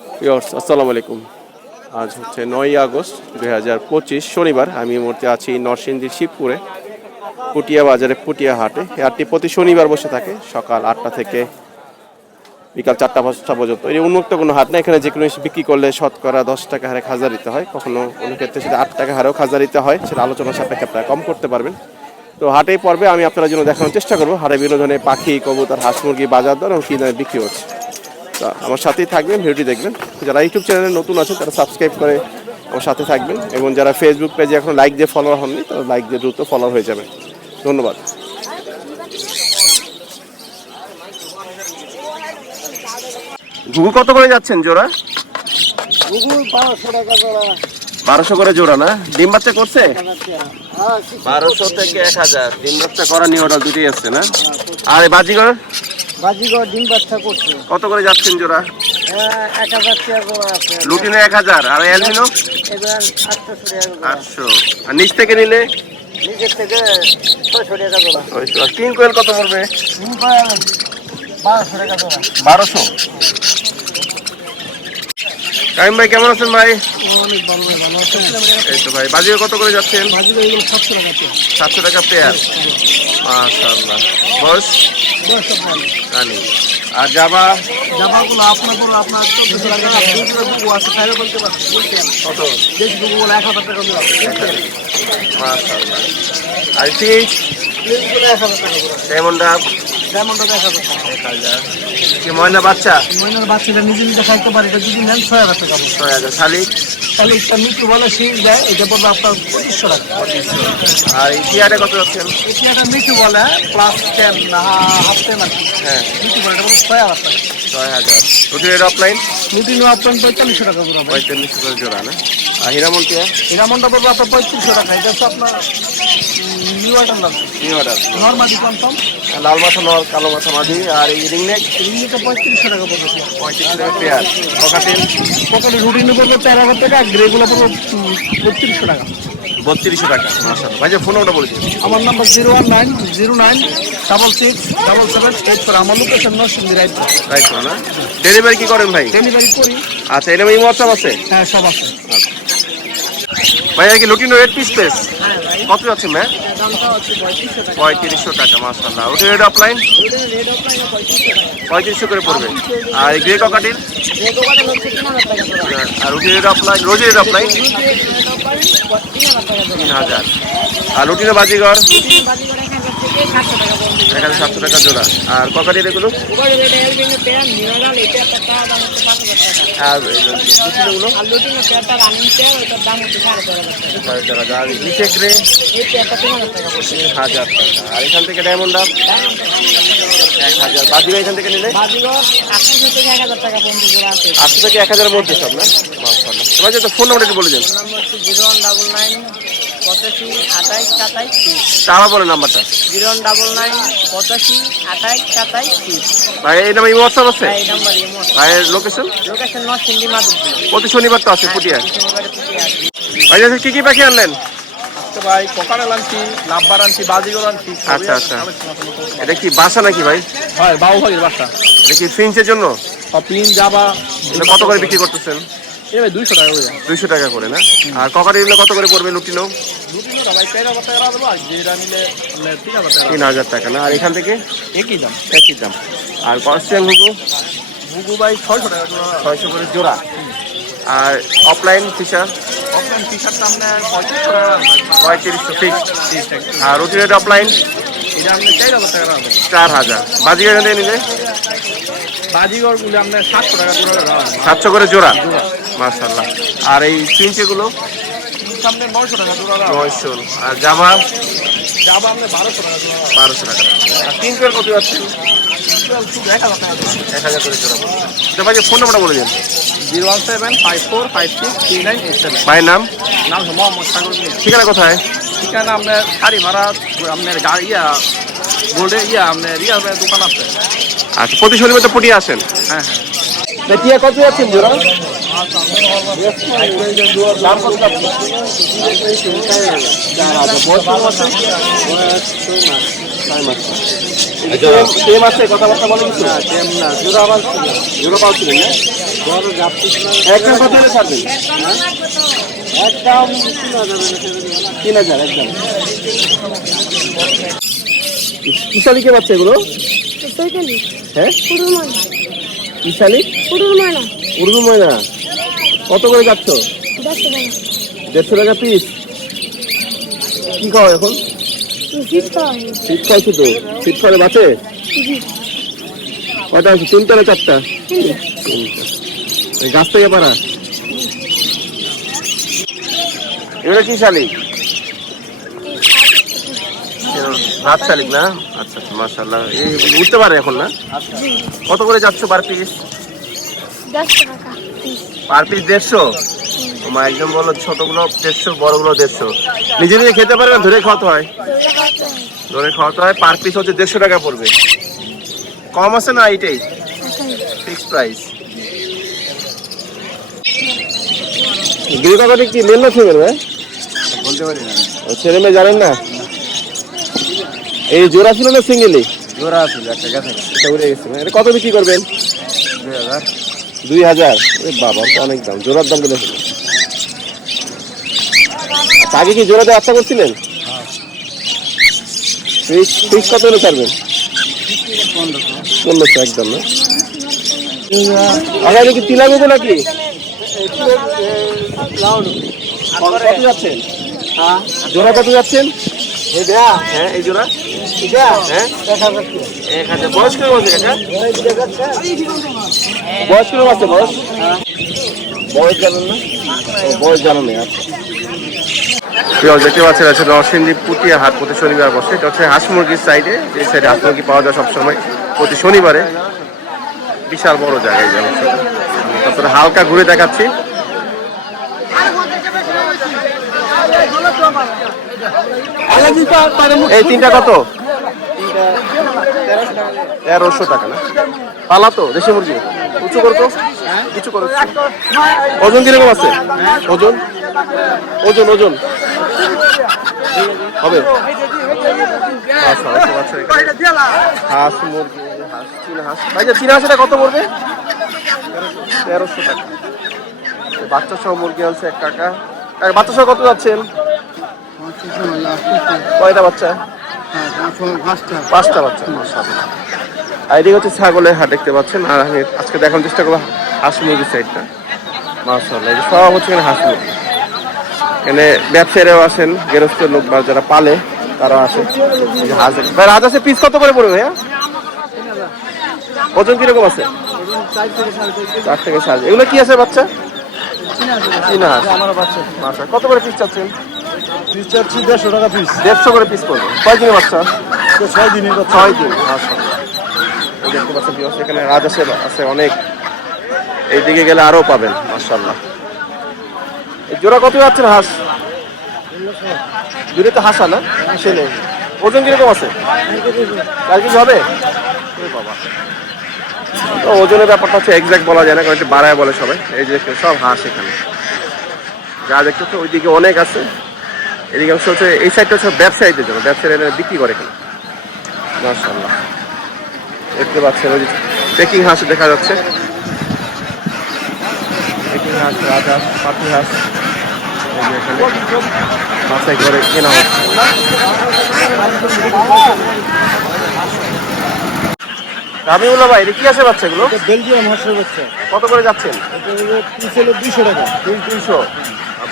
Viewers আসসালামু আলাইকুম। আজ হচ্ছে নয়ই আগস্ট, দুই হাজার পঁচিশ শনিবার। আমি এই আছি নরসিংদীর শিবপুরে, পুটিয়া বাজারে, পুটিয়া হাটে। এই হাটটি প্রতি শনিবার বসে থাকে, সকাল আটটা থেকে বিকাল চারটা পাঁচটা পর্যন্ত। এই উন্মুক্ত কোনো হাট না, এখানে যে কোনো বিক্রি করলে শতকরা দশ টাকা হারে খাজা দিতে হয়। কখনো কোনো ক্ষেত্রে সেটা আট টাকা হারেও খাজা দিতে হয়, সেটা আলোচনা সাপেক্ষে আপনারা কম করতে পারবেন। তো হাটে পর্বে আমি আপনার জন্য দেখানোর চেষ্টা করব। হাটে বিভিন্ন ধরনের পাখি, কবুতর, হাঁস, মুরগি, বাজার দর এবং কী দামে বিক্রি হচ্ছে। আমার সাথেই থাকবেন ভিডিওটি দেখবেন। যারা ইউটিউব চ্যানেলে নতুন আছে তারা সাবস্ক্রাইব করে আমার সাথে থাকবেন এবং যারা ফেসবুক পেজে এখন লাইক দিয়ে ফলোয়ার হননি তারা লাইক দিয়ে দ্রুত ফলোয়ার হয়ে যাবে ধন্যবাদ। ঘুঘু কত করে যাচ্ছেন জোড়া? বারোশো করে জোড়া না? ডিম বাচ্চা করছে? হ্যাঁ বারোশো থেকে এক হাজার। ডিম বাচ্চা করা নিয়ে অর্ডার দুটোই আসছে না? আর বাজিগর? বাজিগর ডিম বাচ্চা করছে। কত করে যাচ্ছেন জোড়া? এক হাজার টাকা জোড়া আছে। লুটিনে এক হাজার আর অ্যালমিনো? এবার আটশো আর নিচ থেকে নিলে? নিজের থেকে ছয়শো টাকা জোড়া কিং কোয়েল কত পড়বে? পাওয়া বারোশো টাকা জোড়া বারোশো? কাইম ভাই কেমন আছেন ভাই? অনেক ভালো ভাই ভালো আছে এই তো ভাই বাজিও কত করে যাচ্ছেন? বাজিগর সাতশো টাকা সাতশো টাকা পেয়ার। মাশাআল্লাহ। পাই রানি। আর জামা জামাগুলো আপনারগুলো আপনার চোদ্দশো টাকা গুগু আছে তাহলে বলতে বলতেন কত দেশি গুগু বলে এক হাজার টাকা জোড়া মাশাআল্লাহ। আর ঠিক এক হাজার টাকা ডায়মন্ড ডায়মন্ডটা টাকা হাজার কি ময়না বাচ্চা? মহিলার বাচ্চাটা নিজে নিজে খাইতে পারে এটা যদি নেন ছয় হাজার টাকা ছয় হাজার। শালিক একটা মিটু বলে শীষ দেয় এটা পড়বে আপনার পঁচিশশো টাকা। আর এই টিয়ারে কত যাচ্ছেন একটা মিটু বলে প্লাস টেন না হাফ টেন আর হ্যাঁ। মিটু বলে এটা ছয় হাজার টাকা। ছয় হাজার। রুটিনের অফলাইন আপনার পঁয়তাল্লিশশো টাকা পুরো ভাই। পঁয়তাল্লিশশো করে জোড়া না? আর হিরামন টিয়া? পড়বে আপনার পঁয়ত্রিশশো টাকা এটা হচ্ছে আপনার new item new order normally confirm লাল মাথা নর কালো মাথা মাঝি আর এই রিংনেক রিংলিটা পঁয়ত্রিশশো টাকা পড়বে। পঁয়ত্রিশ টাকা পেয়ার ককাটেল পকেটে রুটিনে পড়বে তেরো হাজার টাকা গ্রেগুলো পড়বে বত্রিশশো টাকা। বত্রিশশো টাকা মাসাল্লাহ ভাই যে ফোন নাম্বারটা বলে আমার number zero one nine zero nine double six double seven eight four আমার লোকেশন নরসিংদী রাইট রাইট না ডেলিভারি কি করেন ভাই? ডেলিভারি করি। আচ্ছা এটা এই হোয়াটসঅ্যাপ আছে? হ্যাঁ সব আছে। ভাই কি লুটিনো রেড পিস পেস হ্যাঁ কত যাচ্ছে ম্যাম পঁয়ত্রিশশো টাকা। মাসাল্লাহ ওটা রেড অফলাইন পঁয়ত্রিশশো করে পড়বে। আর এই গ্রে ককাটির হাজার আর রুটি red offline rosy red offline তিন হাজার আর বাজিগর বাজিগর এক হাজার সাতশো টাকা জোড়া। আর ককাটিল এগুলো? আর লুটিনোগুলো হাজার আর নিচে গ্রে? তিন হাজার টাকা পড়ছে তিন হাজার টাকা। আর এখান থেকে ডায়মন্ড আপ এক হাজার। বাজিগর এখান থেকে নিলে? আটশো থেকে এক হাজারের মধ্যে সব না? তোমার যে ফোন নাম্বারটা একটু বলে দিন। Number zero one double nine পঁচাশি আঠাইশ সাতাইশ তারা বলে নাম্বারটা। জিরো ডাবল নাইন পঁচাশি আঠাইশ সাতাইশ ভাই এই হোয়াটসঅ্যাপ আছে? ইমো ভাইয়ের লোকেশন প্রতি শনিবার তো আছে পুটিয়া ভাই কি কি পাখি আনলেন? তো ভাই কোকারেল আনছি লাভবার আনছি বাজিগর আনছি আচ্ছা আচ্ছা। এটা কি বাসা নাকি ভাই? হয় বাবু বাসা। এটা কি ফিন্সের জন্য? যাবা কত করে বিক্রি করতেছেন? ভাই দুইশো টাকা করে। দুইশো টাকা করে না? আর ককারি নিলে কত করে পড়বে লুটিনো তিন হাজার টাকা না? আর এখান থেকে? একই দাম। একই দাম। আর কস্টিয়ান ঘুঘু বুগু ভাই ছয়শো টাকা ছয়শো করে জোড়া। আর অফলাইন ফিশার অফলাইন টি শার্টটা আপনার পঁয়ত্রিশশো টাকা পঁয়ত্রিশশো ফিক্স আর রুটিনের অফলাইন চার হাজার বাজিয়ে এখান থেকে নিলে বাজিগরগুলো আপনার সাতশো টাকা জোড়া সাতশো করে জোড়া। মার্শাল্লাহ আর এই নয়শো। টাকা জোড়া আর জামা আপনার বারোশো টাকা। বারোশো টাকা আর তিন পেয়ার কত এক হাজার করে ভাই ফোন নাম্বারটা বলে দিন। Zero one seven five four five six three nine eight seven. ভাইয়ের নাম? নাম হচ্ছে মোহাম্মদ সাগর ঠিকানা কোথায়? ঠিকানা আপনার শাড়ি ভাড়া আপনার গাড়ি ইয়া গোল্ডে ইয়া আপনার ইয়া দোকান আছে। আচ্ছা প্রতি শনিবার তো পুটিয়ে আসেন? হ্যাঁ হ্যাঁ। টিয়া কত যাচ্ছেন জোড়া দাম কত? ছয় মাস আছে কথাবার্তা বলে কিছু না জোড়া আবার জোড়া পাচ্ছিলেন না। একদম কত হলে ছাড়বেন? একদম তিন হাজার কিশালিকে বাচ্চা এগুলো? হ্যাঁ? পুরুর ময়না কিশালি ময়না কত করে যাচ্ছ? দেড়শো টাকা। পিস কি খাও এখন? শীত খাই শুধু। শীত বাঁচে? জি। কয়টা আছে? তিনটা না চারটা? গাছ থেকে পারা। এগুলো কি শালিক। রাত শালিক না? আচ্ছা এই উঠতে পারে এখন না? কত করে যাচ্ছ পার পিস দেড়শো টাকা। পিস পার পিস দেড়শো মা একদম বলো ছোটগুলো দেড়শো বড়গুলো দেড়শো। নিজে নিজে খেতে পারবে না ধরে খাওয়াতে হয়। ধরে খাওয়াতে হয় পার পিস হচ্ছে দেড়শো টাকা পড়বে। কম আছে না এইটাই? ফিক্স প্রাইস গিরি কাকাটি কি মেল না ফিমেল ভাই বলতে পারি না। ছেলে মেয়ে জানেন না? এই জোড়া ছিল না সিঙ্গেলি জোড়া আছে একটা গেছে। এটা উড়ে গেছে। এটা কত বিক্রি করবেন? দুই হাজার। দুই বাবা তো অনেক দাম। জোড়ার দাম আচ্ছা, আগে কি জোড়াতে আশা করছিলেন? ফিক্স কত হলে ছাড়বেন? পনেরোশো একদম না? আগে কি তিলা নেব নাকি? কত যাচ্ছেন? জোড়া কত যাচ্ছেন? হ্যাঁ এই জোড়া। হ্যাঁ। এক হাজার বয়স কীরকম আছে কাকা বয়স কীরকম আছে বয়স। বয়স জানেন না? বয়স জানো না আচ্ছা। দেখতে পাচ্ছেন নরসিংদী পুটিয়া হাট প্রতি শনিবার বসে। এটা হচ্ছে হাঁস মুরগির সাইডে যে সাইডে হাঁস মুরগি পাওয়া যায় সবসময়। প্রতি শনিবারে বিশাল বড় জায়গায় যাব। তারপরে হালকা ঘুরে দেখাচ্ছি। এই তিনটা কত? তেরোশো টাকা না? পালা তো, দেশি মুরগি? উঁচু করতো কিছু করো। ওজন কীরকম আছে? ওজন? ওজন ওজন। হবে? হাঁস মুরগি, হাঁস হাঁসটা কত পড়বে? তেরোশো টাকা। বাচ্চা সহ মুরগি আনছে এক টাকা বাচ্চা সহ কত যাচ্ছেন? কয়টা বাচ্চা? পাঁচটা বাচ্চা। আর এদিকে হচ্ছে ছাগলের হাট দেখতে পাচ্ছেন। আর আমি আজকে দেখানোর চেষ্টা করব হাঁস মুরগির সাইডটা। মাশাআল্লাহ, এই সব হচ্ছে এখানে হাঁস মুরগি। এখানে ব্যবসায়ীরাও আসেন, গেরস্ত লোক বা যারা পালে তারা আসে। হাঁস ভাই, হাঁস আছে, পিস কত করে পড়বে ভাইয়া? ওজন কীরকম আছে? চার থেকে সাড়ে এগুলো কি আছে বাচ্চা? চীনা হাঁস। কত করে পিস চাচ্ছেন? পিস চাচ্ছি দেড়শো টাকা পিস দেড়শো করে পিস পড়বে। কয় দিনের বাচ্চা? ছয় দিনের ছয় দিন দেখতে পাচ্ছেন viewers, এখানে রাজহাঁসে আছে অনেক। এইদিকে গেলে আরও পাবেন মাশাল্লাহ এই জোড়া কত যাচ্ছেন হাঁস? দূরে তো হাঁসা না? সে নেই। ওজন কীরকম আছে? চার কেজি হবে? বাবা। তো ওজনের ব্যাপারটা হচ্ছে এক্সাক্ট বলা যায় না কারণ একটু বাড়ায় বলে সবাই। এই যে সব হাঁস এখানে। যা দেখতে হচ্ছে ওইদিকে অনেক আছে। এদিকে অংশ হচ্ছে এই সাইডটা হচ্ছে ব্যবসায়ীদের জন্য ব্যবসায়ীরা বিক্রি করে এখানে। মাশাআল্লাহ। দেখতে পাচ্ছেন ওই চেকিং হাঁস দেখা যাচ্ছে। চেকিং হাঁস রাজহাঁস পাতি হাঁস। করে কেনা হচ্ছে। রাবিউল্লাহ ভাই এটা কি আছে বাচ্চাগুলো? বেলজিয়াম হাঁসের বাচ্চা। কত করে যাচ্ছেন? পিস টাকা। তিন তিনশো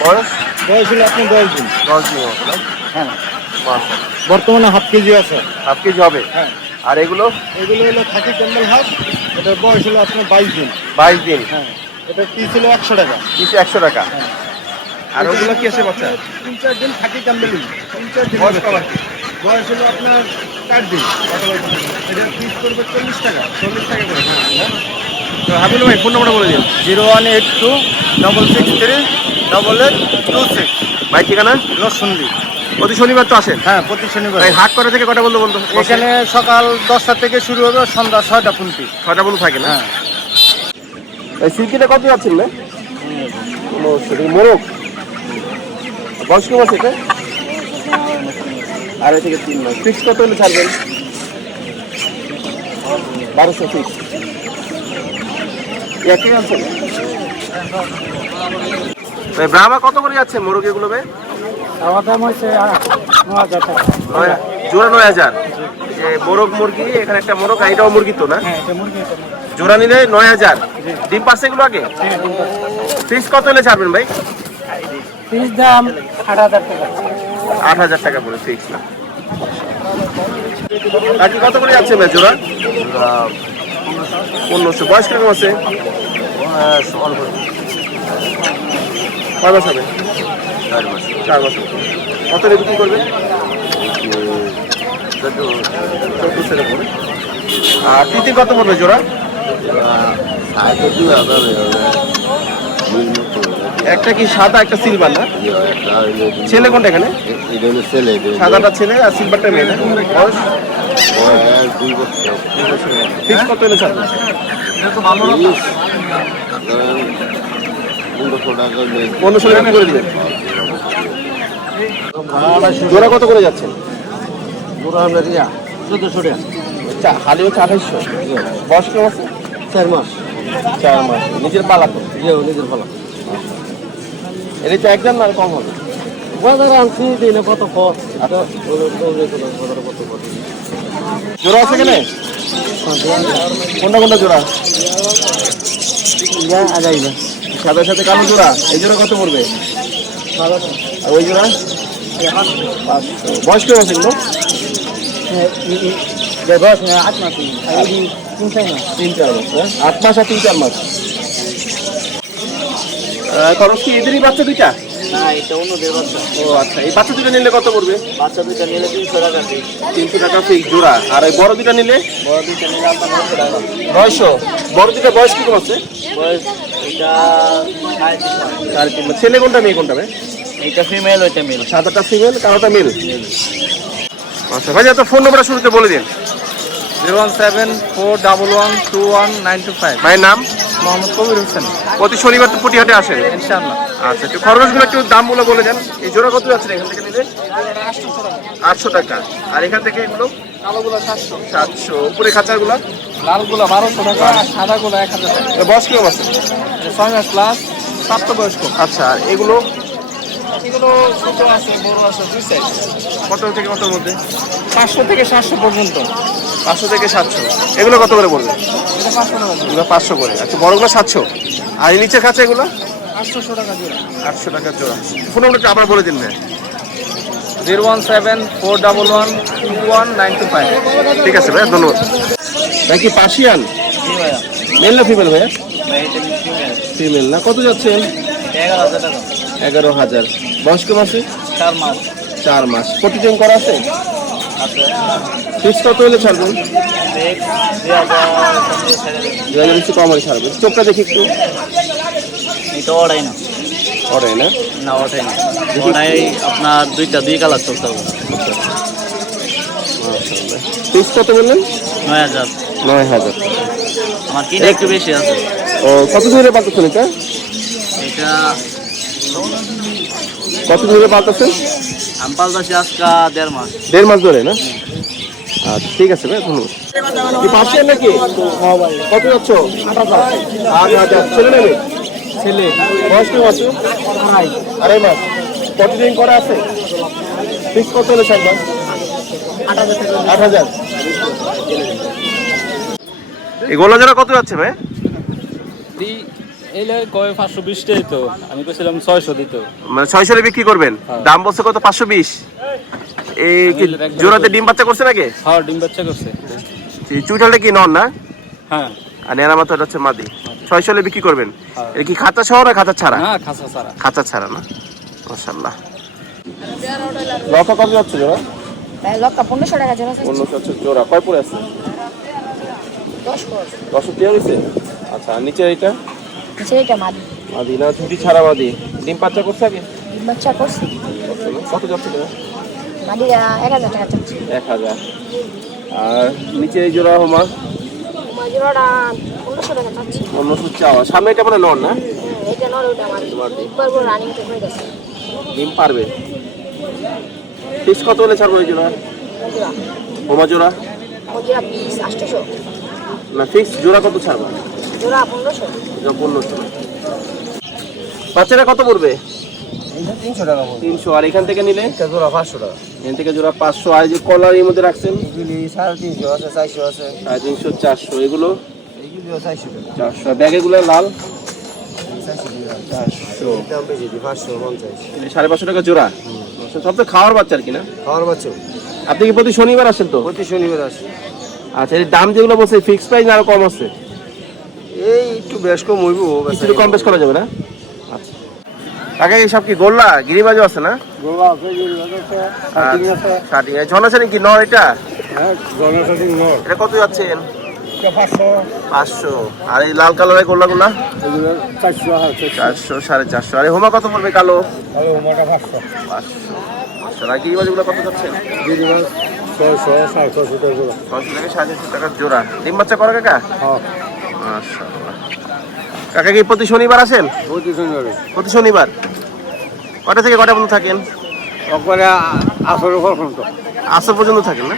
বয়স? বয়স হলো আপনার দশ দিন। দশ দিন মতো না? হ্যাঁ। মাশাআল্লাহ। বর্তমানে হাফ কেজি আছে। হাফ কেজি হবে? হ্যাঁ। আর এগুলো? এগুলো হলো থাকি ক্যান্ডেল হাফ এটার বয়স হলো আপনার বাইশ দিন। বাইশ দিন। হ্যাঁ। এটার পিস হলো একশো টাকা। কিছু একশো টাকা। আর ওগুলো কি আছে বাচ্চা? তিন চার দিন থাকি ক্যান্ডেল তিন চার দিন বয়স কবার বয়স হলো আপনার চার দিন। এটার পিস করবে চল্লিশ টাকা। চল্লিশ টাকা করে। তো হাবিবুল ভাই ফোন নম্বরটা বলে দিন zero one eight two double six three double eight two six. ভাই ঠিকানা? নরসুন্দি প্রতি শনিবার তো আসেন? হ্যাঁ প্রতি শনিবার। ভাই হাট কটা থেকে কটা বলতে বলতো? এখানে সকাল দশটা থেকে শুরু হবে সন্ধ্যা ছয়টা পর্যন্ত। ছয়টা বলতে থাকে না? হ্যাঁ। এই সিল্কিটা কত যাচ্ছেন না মোরগ। বয়স আছে এটা? আড়াই থেকে তিন মাস। ফিক্স কত হলে ছাড়বেন? বারোশো ফিক্স একই আছে ব্রাহ্মা কত করে যাচ্ছে মুরগি গুলো বে দাম জোড়া নয় হাজার। যে মোরগ মুরগি এখানে একটা মোরগ আর এটাও মুরগি তো না? হ্যাঁ এটা মুরগি এটা জোড়া নিলে নয় হাজার। ডিম পাচ্ছে এগুলো আগে? হ্যাঁ। ফিক্স কত হলে ছাড়বেন ভাই? পিস দাম আট হাজার টাকা। আট হাজার টাকা পড়ে ফিক্স না। কত করে যাচ্ছে ভাই জোড়া পনেরোশো বয়স কীরকম আছে? কয় মাস হবে? চার মাস কত বিক্রি করবেন? চোদ্দ সেটা পড়ে আর তিতি কত পড়বে জোড়া? একটা কি সাদা একটা সিলভার না? ছেলে কোনটা এখানে? সাদাটা ছেলে আর সিলভারটা মেয়ে না বয়স? কত হলে ছাড়বে? পনেরোশো টাকা করে দিবেন জোড়া কত করে যাচ্ছেন চোদ্দশো টাকা। আচ্ছা হালি হচ্ছে আঠাইশশো? বয়স কেমন আছে? চার মাস। চার মাস। নিজের পালা তো? ইয়েও নিজের ফলা এটা তো একদম না কম হবে? বাজারে আনছি দিলে কত খরচ কত খরচ জোড়া আছে কেন কোনটা কোনটা জোড়া? না সাথে কালো জোড়া। এই জোড়া কত পড়বে? আর ওই জোড়া? বয়স কেমন আছে এগুলো? বয়স আট মাস তিন চার মাস? আট মাস আর তিন চার মাস। খরচ কি, এদেরই বাচ্চা দুইটা? না এটা অন্যদের বাচ্চা ও আচ্ছা এই বাচ্চা দুটো নিলে কত পড়বে বাচ্চা দুইটা নিলে তিনশো টাকা দিই তিনশো টাকা ফিক্স জোড়া। আর ওই বড় দুটা নিলে? বড় দুইটা নিলে আপনার নশো টাকা। নয়শো। বড় দুটা বয়স কি আছে? বয়স এটা সাড়ে তিন ছেলে কোনটা মেয়ে কোনটা ভাই? এইটা ফিমেল ওইটা মেল সাদাটা ফিমেল কালোটা মেল আচ্ছা ভাই তো ফোন নম্বরটা শুরুতে বলে দিন। Zero one seven four double one two one nine two five. ভাইয়ের নাম? মোহাম্মদ কবির হোসেন। প্রতি শনিবার তো পুটিহাটে আসে ইনশাআল্লাহ। আচ্ছা একটু খরচগুলো একটু দামগুলো বলে দেন। এই জোড়া কত যাচ্ছে এখান থেকে নিলে? আটশো টাকা। আর এখান থেকে এগুলো? কালোগুলো সাতশো। সাতশো। উপরে খাঁচাগুলো? লালগুলো বারোশো টাকা সাদাগুলো এক হাজার টাকা। বয়স কীরকম আছে? ছয় মাস প্লাস প্রাপ্তবয়স্ক আচ্ছা আর এগুলো? এগুলো ছোট আছে বড় আছে দুই সাইজ কত থেকে কতর মধ্যে পাঁচশো থেকে সাতশো পর্যন্ত। পাঁচশো থেকে সাতশো। এগুলো কত করে পড়বে? পাঁচশো এগুলো পাঁচশো করে। আচ্ছা বড়গুলো সাতশো। আর এই নিচের খাঁচা এগুলো আটশোশো টাকা জোড়া। আটশো টাকা জোড়া। ফোন নম্বরটা আবার বলে দিন না। Zero one seven four double one two one nine two five. ঠিক আছে ভাই ধন্যবাদ। ভাই কি পার্সিয়ান? ভাইয়া। মেল না ফিমেল ভাইয়া? ফিমেল ফিমেল না। কত যাচ্ছেন এগারো হাজার বয়স কম আছে? চার মাস। চার মাস। প্রতিদিন করা আছে? আছে। ফিক্স কত হলে ছাড়বেন? দু হাজার একটু কম হলে ছাড়বেন। চোখটা দেখি একটু। এটা না। না? না না। আপনার দুইটা দুই কালার চলতে হবে কত বললেন? নয় হাজার। নয় হাজার। আমার কিনে একটু বেশি আছে। ও কত ধরে পাল্টাচ্ছেন এটা? এটা কত আমি পাল্টাছি আজকা দেড় মাস। দেড় মাস ধরে না? আচ্ছা ঠিক আছে ভাই ধন্যবাদ। কি পার্সিয়ান নাকি? কত যাচ্ছ? আট হাজার। ছেলে নেবে ছেলে। বয়স কেমন আছে? আড়াই। মাস। কতদিন করা আছে? ফিক্স কত হলে ছাড়বেন আট হাজার এই গোলা জোড়া কত যাচ্ছে ভাই? এই লাগে কয় পাঁচশো বিশটাই তো। আমি কইছিলাম ছয়শো দিত। মানে ছয়শো বিক্রি করবেন? দাম বলছে কত? পাঁচশো বিশ। এই কি জোড়াতে ডিম বাচ্চা করছে নাকি? হাওয়ার ডিম বাচ্চা করছে। চুইটালটা কি নন না? হ্যাঁ। আর নেনা মাথাটা হচ্ছে মাদি। ছয়শো হলে বিক্রি করবেন? এটা কি খাঁচা সহ না খাঁচা ছাড়া? খাঁচা ছাড়া। না? মাশাল্লাহ লকা কত যাচ্ছে জোড়া? লক্কা পনেরোশো টাকা জোড়া হচ্ছে জোড়া। কয় পরে আছে? দশ দেওয়া হয়েছে আচ্ছা আর নিচে এইটা? মাদি। মাদি না ঝুটি ছাড়া মাদি। ডিম বাচ্চা করছে আগে? বাচ্চা করছি। করছে কত যাচ্ছে জোড়া? মাদি এক হাজার টাকা চাচ্ছি। এক হাজার। আর নিচে এই জোড়া হোমা? পনেরোশো টাকা চাচ্ছি চাওয়া সামনে এটা মানে নন না? রানিং তো হয়ে গেছে। ডিম পারবে। কত হলে ছাড়বো এই জোড়া? বোমা জোড়া? মজুরা পিস আটশোশো। না ফিক্স জোড়া কত ছাড়বো? জোড়া পনেরোশো। পনেরোশো। বাচ্চারা কত পড়বে? তিনশো টাকা তিনশো আর এখান থেকে নিলে? জোড়া পাঁচশো টাকা। এখান থেকে জোড়া পাঁচশো আর যে কলার এর মধ্যে রাখছেন? সাড়ে তিনশো আছে চারশো আছে। সাড়ে তিনশো চারশো এগুলো? চারশো ব্যাগেগুলো লাল? সাড়ে পাঁচশো টাকা জোড়া? সব তো খাওয়ার বাচ্চা আর কি না? খাওয়ার বাচ্চা। আপনি কি প্রতি শনিবার আসেন তো? প্রতি শনিবার আসে। আচ্ছা এর দাম যেগুলো বলছে ফিক্স প্রাইস আরও কম আছে? এই একটু বেশ কম হইব কিছু কম বেশ করা যাবে না? কাকা এই সব কি গোল্লা? গিরিবাজও আছে না? গোলা আছে গিরিবাজ আছে শার্টিং জন আছে। নাকি নর এটা? হ্যাঁ এটা কত যাচ্ছেন? পাঁচশো। আর এই লাল কালারের গোল্লাগুলা? এগুলো চারশো সাড়ে চারশো। আর হোমা কত পড়বে কালো? পাঁচশো। আর গিরিবাজগুলো কত যাচ্ছেন ছয়শো সাড়ে ছশো টাকা জোড়া। ডিম বাচ্চা করে কাকা? হ্যাঁ। কাকা কি প্রতি শনিবার আসেন? প্রতি শনিবারে। প্রতি শনিবার? কটা থেকে কটা পর্যন্ত থাকেন? একবারে আসরে পর্যন্ত। আসর পর্যন্ত থাকেন না?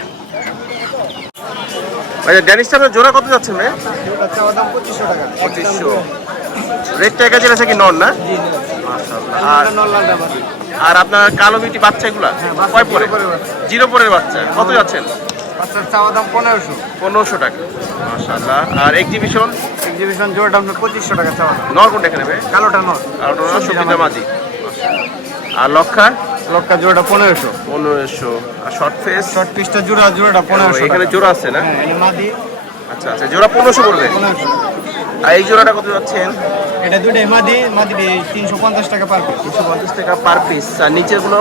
আচ্ছা ড্যানিশ টাপের জোড়া কত যাচ্ছে ভাই পঁচিশশো টাকা। পঁচিশশো। রেড টাইগার যেটা আছে কি নন না? আর আর আপনার কালো বিটি বাচ্চাগুলা কয় পরে? জিরো পরের বাচ্চা। কত যাচ্ছেন? আচ্ছা চাওয়া দাম পনেরোশো। পনেরোশো টাকা। মাশাআল্লাহ। আর এক্সিবিশন এক্সিবিশন জোড়াটা আপনার পঁচিশশো টাকা চাওয়া। নর কোনটা এখানে ভাই? কালোটা নয় আর ওটা সবজিটা মাঝি আর লক্ষা? লক্কা জোড়াটা পনেরোশো। পনেরোশো। আর শর্ট ফেস শর্ট পিসটা জোড়া জোড়াটা পনেরোশো এখানে জোড়া আছে না? হ্যাঁ মাদি। আচ্ছা আচ্ছা জোড়া পনেরোশো পড়বে? পনেরোশো। আর এই জোড়াটা কত যাচ্ছেন? এটা দুটাই মাদি মাদি তিনশো পঞ্চাশ টাকা পার পিস তিনশো পঞ্চাশ টাকা পার পিস আর নিচেরগুলো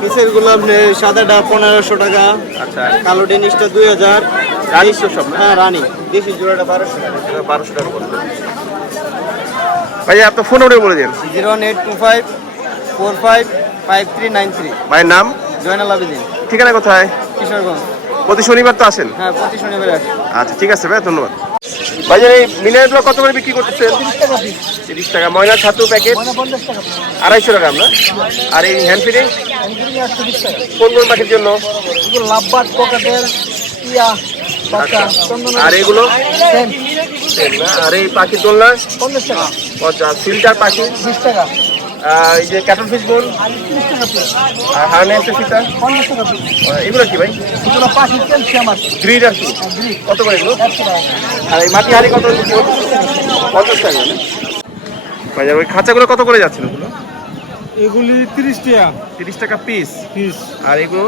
পিসেরগুলো আপনি সাদাটা পনেরোশো টাকা আচ্ছা। কালো টেনিসটা দুই হাজার রানিস তো সব হ্যাঁ রানি। দেশি জোড়াটা বারোশো টাকা বারোশো টাকা পড়বে ভাইয়া আপনার ফোন নম্বর বলে দিন। Zero one eight two five four five five three nine three. ভাইয়ের নাম? জয়নাল আবেদিন। ঠিকানা কোথায়? কিশোরগঞ্জ। প্রতি শনিবার তো আসেন? হ্যাঁ প্রতি শনিবার আসে। আচ্ছা ঠিক আছে ভাই ধন্যবাদ। ভাইজান এই মিনারগুলো কত করে বিক্রি করতেছেন? তিরিশ টাকা ময়না ছাতু প্যাকেট আড়াইশো টাকা আমরা। আর এই হ্যান্ড ফিডিং কোন কোন পাখির জন্য? লাভবাদ কোকাটেল ইয়া। আর এগুলো? আর এই পাখির দোলনা? পঞ্চাশ টাকা। পঞ্চাশ। ফিল্টার পাখি? বিশ টাকা। এই যে ক্যাটল ফিশ বোন আর হার্নেস ফিটা এগুলো কি ভাই? এগুলো পাখি ক্যালসিয়াম গ্রিড আর কি? কত করে এগুলো? আর এই মাটি হাড়ি কত? পঞ্চাশ টাকা ভাই ওই খাঁচাগুলো কত করে যাচ্ছিল ওগুলো এগুলি তিরিশ টাকা। তিরিশ টাকা পিস পিস আর এগুলো?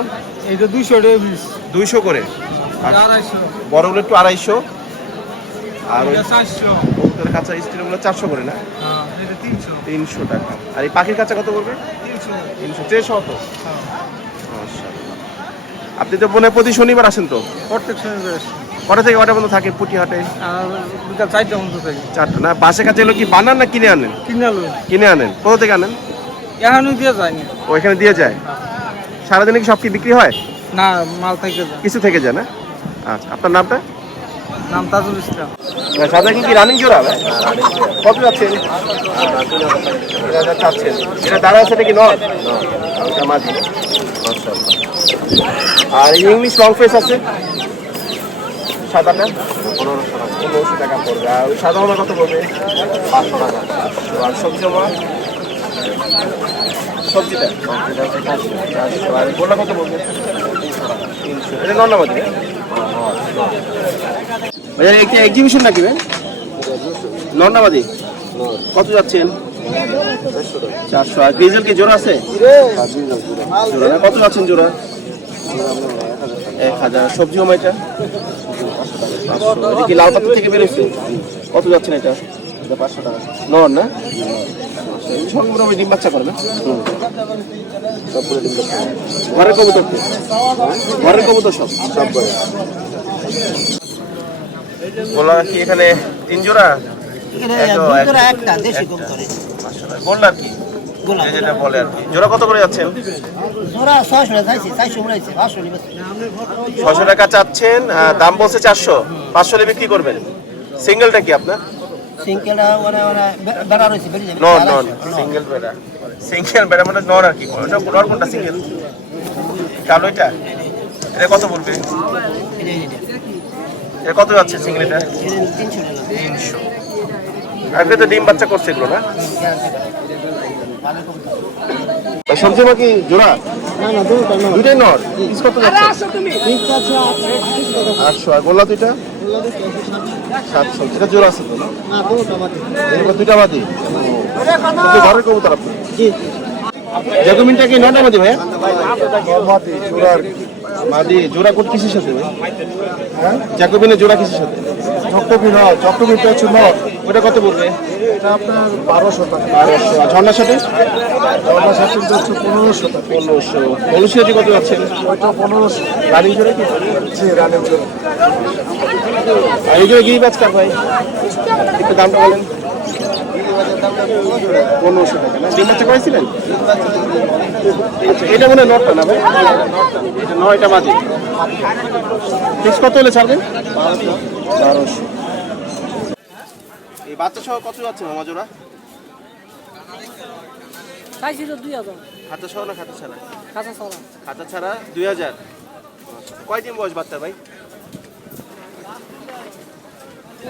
এটা দুইশো টাকা পিস দুইশো করে? বড়গুলো একটু আড়াইশো। আর চারশো। কাঁচা স্টিলগুলো চারশো করে না? হ্যাঁ তিনশো। টাকা। আর এই পাখির কাঁচা কত করবে তিনশো। তিনশো। কত আপনি তো মনে হয় প্রতি শনিবার আসেন তো? প্রত্যেক শনিবার কটা থেকে কটা পর্যন্ত থাকে পুটিহাটে? বিকাল চারটা মতো থাকি। চারটা। না বাসে কাছে এগুলো কি বানান না কিনে আনেন? কিনে লো কিনে আনেন। কোথা থেকে আনেন? এখনও দিয়ে যায়নি ওইখানে দিয়ে যায়? সারাদিনে কি সব কি বিক্রি হয়? না মাল থেকে কিছু থেকে যায় না? আচ্ছা আপনার নামটা? নাম তাজুল ইসলাম। সাদা কি রানিং জোড়া? কত যাচ্ছেন চাচ্ছেন এটা দাঁড়া আছে নাকি? নয়? মাশাআল্লাহ। আর ইংলিশ লং ফেস আছে? সাদাটা? পনেরোশো টাকা পড়বে। আর ওই সাদা আমার কত পড়বে? পাঁচশো টাকা। আর সবজি আমার সবজিটা? গোলা কত পড়বে তিনশো এটা নন্নামাদি ভাইয়া একটা এক্সিবিশন নাকি ভাই? নন্নাবাদী কত যাচ্ছেন? চারশো। আর ডিজেল কি জোড়া আছে? জোড়া না? কত যাচ্ছেন জোড়া? এক হাজার। সবজি হোম এটা? কি লাল পাতা থেকে বেরোচ্ছে? কত যাচ্ছেন এটা? পাঁচশো টাকা নন না? সঙ্গে মোটামুটি ডিম বাচ্চা করে না ঘরের কবুতর ঘরের কবুতর সব? সব করে গোলা কি এখানে তিন জোড়া? কি? যেটা বলে আর কি। জোড়া কত করে যাচ্ছেন? ছশো টাকা চাচ্ছেন দাম বলছে চারশো। পাঁচশো বিক্রি করবেন। সিঙ্গেলটা কি আপনার? ওরা ওরা বেড়া রয়েছে বেরিয়ে যাবে। নন নন সিঙ্গেল বেড়া। সিঙ্গেল বেড়া মানে নর আর কি। ওটা কোনটা সিঙ্গেল কালো এটা? এটা কত বলবে এটা কত যাচ্ছে সিঙ্গেল এটা? তিনশো। তো ডিম বাচ্চা করছে এগুলো না? সবজি বাকি জোড়া? না না দুটো দুইটাই নর? কত যাচ্ছে আটশো আর গোল্লা দুইটা সাতশো এটা জোড়া আছে তো না? না দুটো বাকি এরপর দুইটা বাদি সবজি ঘরের কবুতর আপনি? জি। জ্যাকুমিনটা কি নটা মাদি ভাইয়া? মাদি জোড়ার। মাদি জোড়া কোন কিসের সাথে ভাই? জ্যাকুমিনের জোড়া কিসের সাথে? নয় হচ্ছে নয় ওটা কত পড়বে এটা আপনার বারোশো টাকা বারোশো আর ঝর্ণার সাথে? জর্না সার্টিফিকেট হচ্ছে পনেরোশো টাকা পনেরোশো। বলুসিয়াটি কত যাচ্ছে? ওইটা পনেরোশো রানিং জোড়া কি? জি রানের জন্য আর এই জোড়া গিরি বাজ কার ভাই? একটু দামটা বলেন। পনেরোশো টাকা না? ডিম বাচ্চা করেছিলেন? আচ্ছা এটা মনে হয় নটা না ভাই? এটা নয়টা বাদি ফিক্স কত হলে ছাড়বেন? বারোশো। বাচ্চা সহ কত যাচ্ছে মামা জোড়া? চাইছি তো দুই হাজার। খাতা সহ না খাতা ছাড়া? খাতা ছাড়া। দুই হাজার। কয় দিন বয়স বাচ্চা ভাই?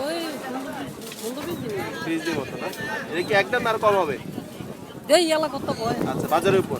ওই দিন। মতো না? এটা কি একদম আর কম হবে? আচ্ছা বাজারের উপর।